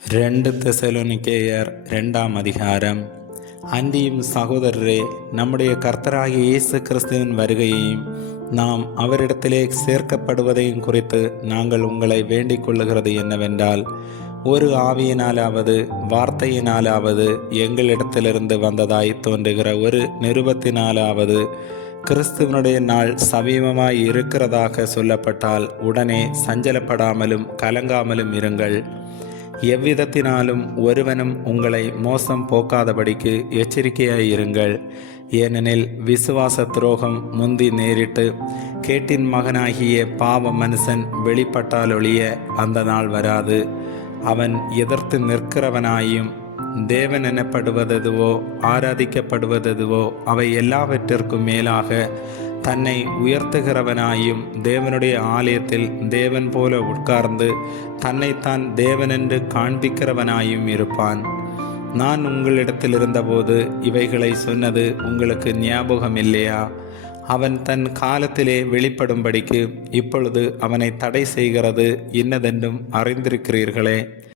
2 தெசலோனிக்கேயர் 2ஆம் அதிகாரம். அன்றியும் சகோதரரே, நம்முடைய கர்த்தராகிய இயேசு கிறிஸ்துவின் வருகையையும் நாம் அவரிடத்திலே சேர்க்கப்படுவதையும் குறித்து நாங்கள் உங்களை வேண்டிக் கொள்ளுகிறது என்னவென்றால், ஒரு ஆவியினாலாவது வார்த்தையினாலாவது எங்களிடத்திலிருந்து வந்ததாய் தோன்றுகிற ஒரு நிருபத்தினாலாவது கிறிஸ்துவனுடைய நாள் சமீபமாய் இருக்கிறதாக சொல்லப்பட்டால் உடனே சஞ்சலப்படாமலும் கலங்காமலும் இருங்கள். எவ்விதத்தினாலும் ஒருவனும் உங்களை மோசம் போக்காதபடிக்கு எச்சரிக்கையாயிருங்கள். ஏனெனில் விசுவாச துரோகம் முந்தி நேரிட்டு கேட்டின் மகனாகிய பாவ மனுஷன் வெளிப்பட்டாலொழிய அந்த நாள் வராது. அவன் எதிர்த்து நிற்கிறவனாயும் தேவன் எனப்படுவதுவோ ஆராதிக்கப்படுவதுவோ அவை எல்லாவற்றிற்கும் மேலாக தன்னை உயர்த்துகிறவனாயும் தேவனுடைய ஆலயத்தில் தேவன் போல உட்கார்ந்து தன்னைத்தான் தேவனென்று காண்பிக்கிறவனாயும் இருப்பான். நான் உங்களிடத்தில் இருந்தபோது இவைகளை சொன்னது உங்களுக்கு ஞாபகம் இல்லையா? அவன் தன் காலத்திலே வெளிப்படும்படிக்கு இப்பொழுது அவனை தடை செய்கிறது இன்னதென்றும் அறிந்திருக்கிறீர்களே.